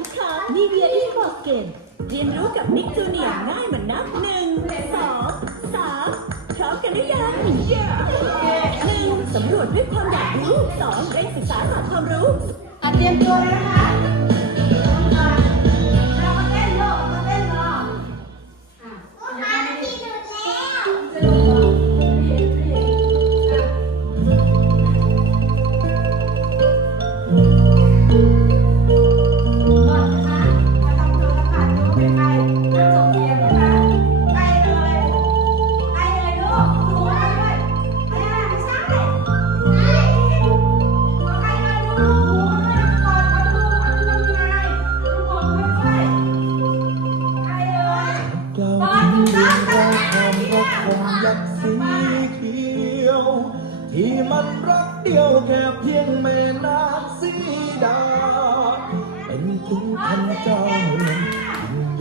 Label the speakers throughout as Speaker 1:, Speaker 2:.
Speaker 1: ทุกครั้งมีเบียร์อีบอกเกมเรียนรู้กับนิกจูเนียง่ายเหมือนนับหนึ่งสองสามพร้อมกันหรือยังหนึ่งสำรวจด้วยความอยากรู้สองเร่งศึกษาหาความรู้
Speaker 2: เตรียมตัวแล้วนะคะ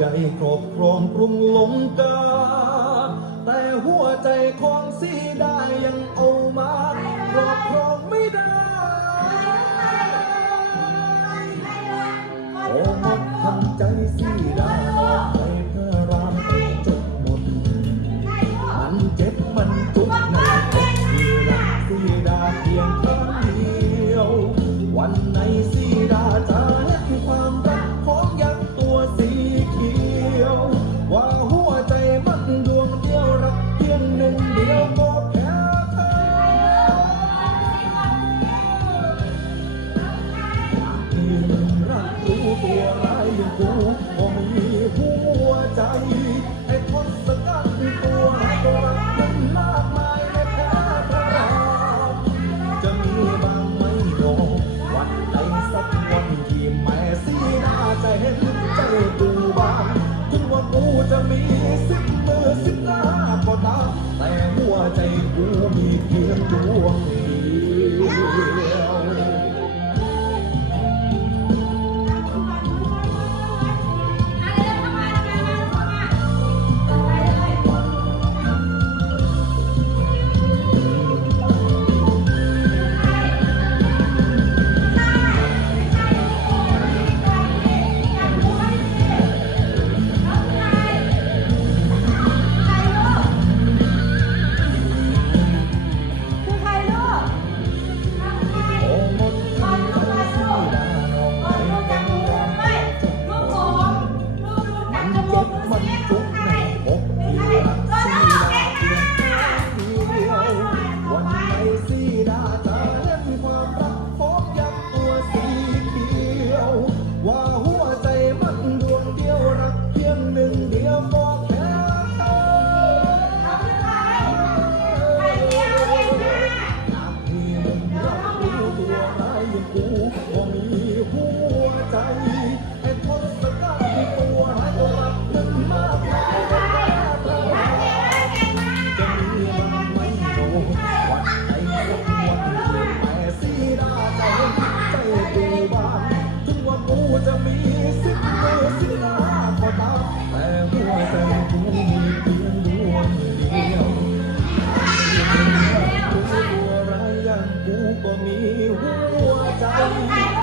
Speaker 2: ใจ
Speaker 3: ครอบครองกรุงลงกา แต่หัวใจของสีได้ยังเอามาครอบครองไม่ได้โอ้มันทใจสีได้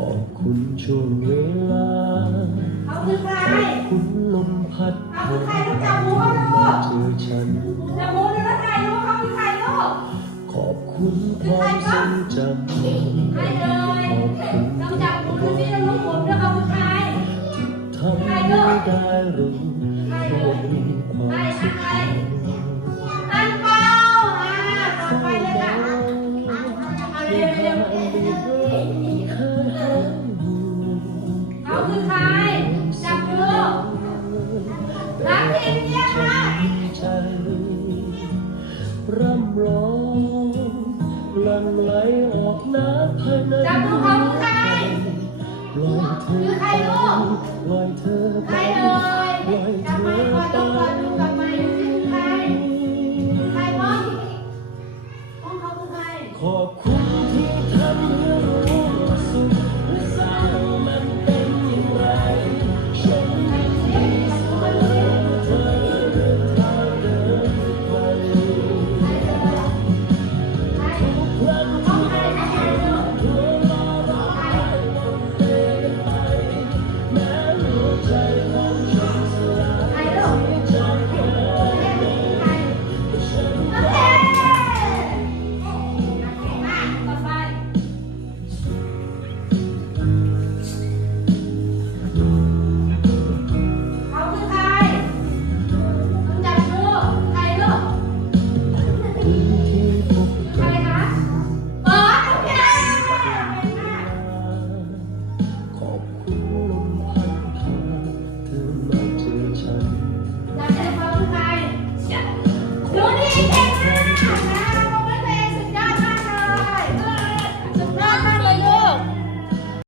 Speaker 3: ขอบคุณช่วงเวลาเขาคือใครคุณลมพัดเขาคุณใครรู้จักมูเขาลูกเจอฉันจักมูยแล้ว
Speaker 2: ใครรู้เขาคือใครลูก
Speaker 3: ขอ
Speaker 2: บคุณควา
Speaker 3: มทร
Speaker 2: ง
Speaker 3: จำใครเลยต้องจับมูดูสิแล้วลูก
Speaker 2: ผม
Speaker 3: ด้ว
Speaker 2: ยเขาคือใครทำได้
Speaker 1: รู้ว่ามีความสุข
Speaker 2: คือใคร
Speaker 1: ลูกใค
Speaker 2: ร
Speaker 1: เอ่